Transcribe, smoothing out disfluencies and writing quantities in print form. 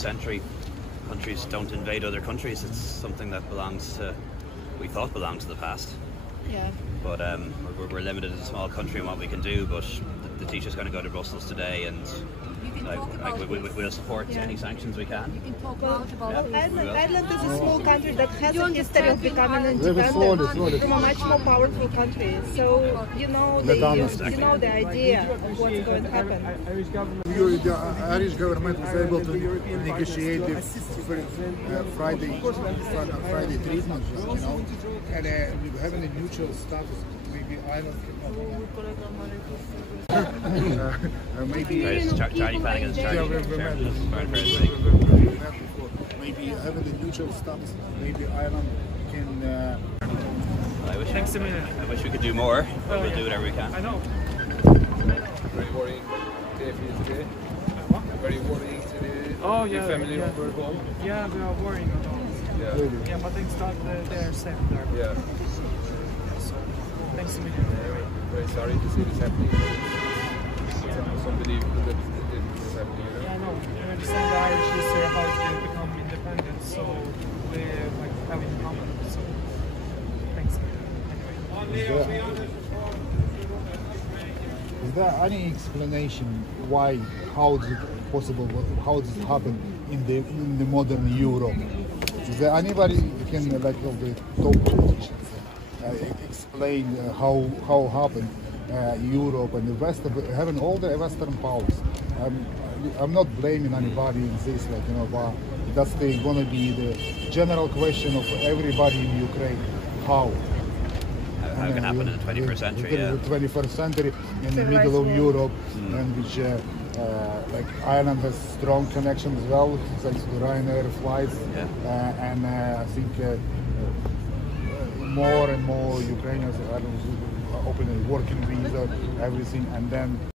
century, countries don't invade other countries. It's something that we thought belonged to the past. Yeah. But we're limited as a small country in what we can do. But the Taoiseach's going to go to Brussels today, and we'll support any sanctions we can. You can talk about Ireland is a small country that has a history of becoming independent from a much more powerful country. So you know the idea of what's going to happen. The Irish government was able to negotiate the Friday treatment, and having a neutral status. Maybe Ireland maybe Charlie Flanagan's maybe having a neutral status. Maybe Ireland can. I wish we could do more, but we'll do whatever we can. I know. Very worrying day for you today. Very worrying today. Oh yeah. Your family were home. Yeah, we are worrying about it. Yeah. Yeah, but thanks God they're safe there. Yeah. So thanks a million. Very sorry to see this happening. It's unbelievable that this is happening. Yeah, I know. We understand the Irish history, how they become independent, so we're like having in common. So thanks. Anyway. Is there any explanation why, how is it possible, how does it happen in the modern Europe? Is there anybody who can, like, of the top politicians, explain how happened Europe and the West, having all the Western powers? I'm not blaming anybody in this, but that's going to be the general question of everybody in Ukraine. How can happen in the 21st century? The 21st century in the middle of Europe, and which like Ireland has strong connection as well, thanks to the Ryanair flights, and I think more and more Ukrainians are opening working visa, everything, and then